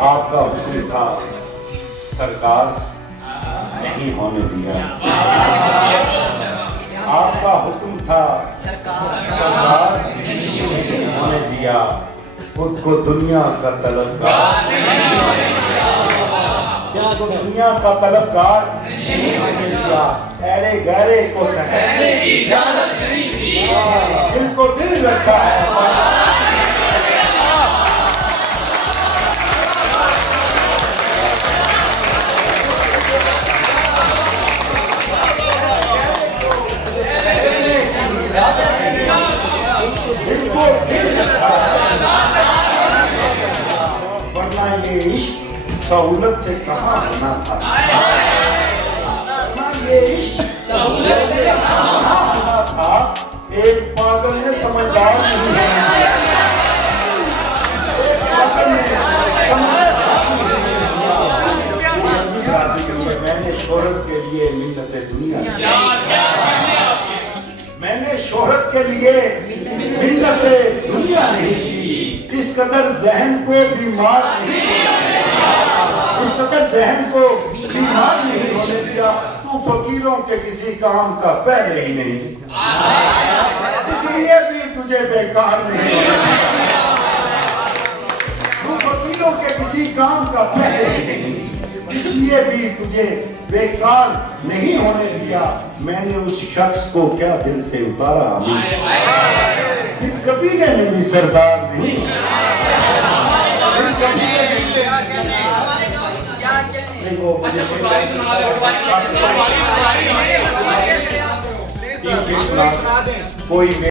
आपका हुस्न था सरकार नहीं होने दिया, आपका हुक्म था सरकार नहीं होने दिया, खुद को दुनिया का तलबगार, खुद को दुनिया का तलबगार नहीं होने दिया, ऐरे गहरे को ठहरने की इजाजत नहीं दी, दिल को दिल रखा है। वरना ये इश्क सहूलत से कहाँ होना था, वरना ये इश्क सहूलत से कहाँ होना था, एक पागल ने समझदार नहीं होना, एक पागल ने मैंने शोहरत के लिए मिन्नतें दुनिया, मैंने शोहरत के लिए मिन्नतें दुनिया नहीं की, इस कदर जहन को बीमार नहीं, इस कदर जहन को बीमार नहीं होने दिया, तू फकीरों के किसी काम का पहले ही नहीं, इसलिए भी तुझे बेकार नहीं होने दिया, तू फकीरों के किसी काम का पहले ही नहीं, इसलिए भी तुझे बेकार नहीं होने दिया, मैंने उस शख्स को क्या दिल से उतारा आमीन, कबीले में भी सरदार नहीं, कोई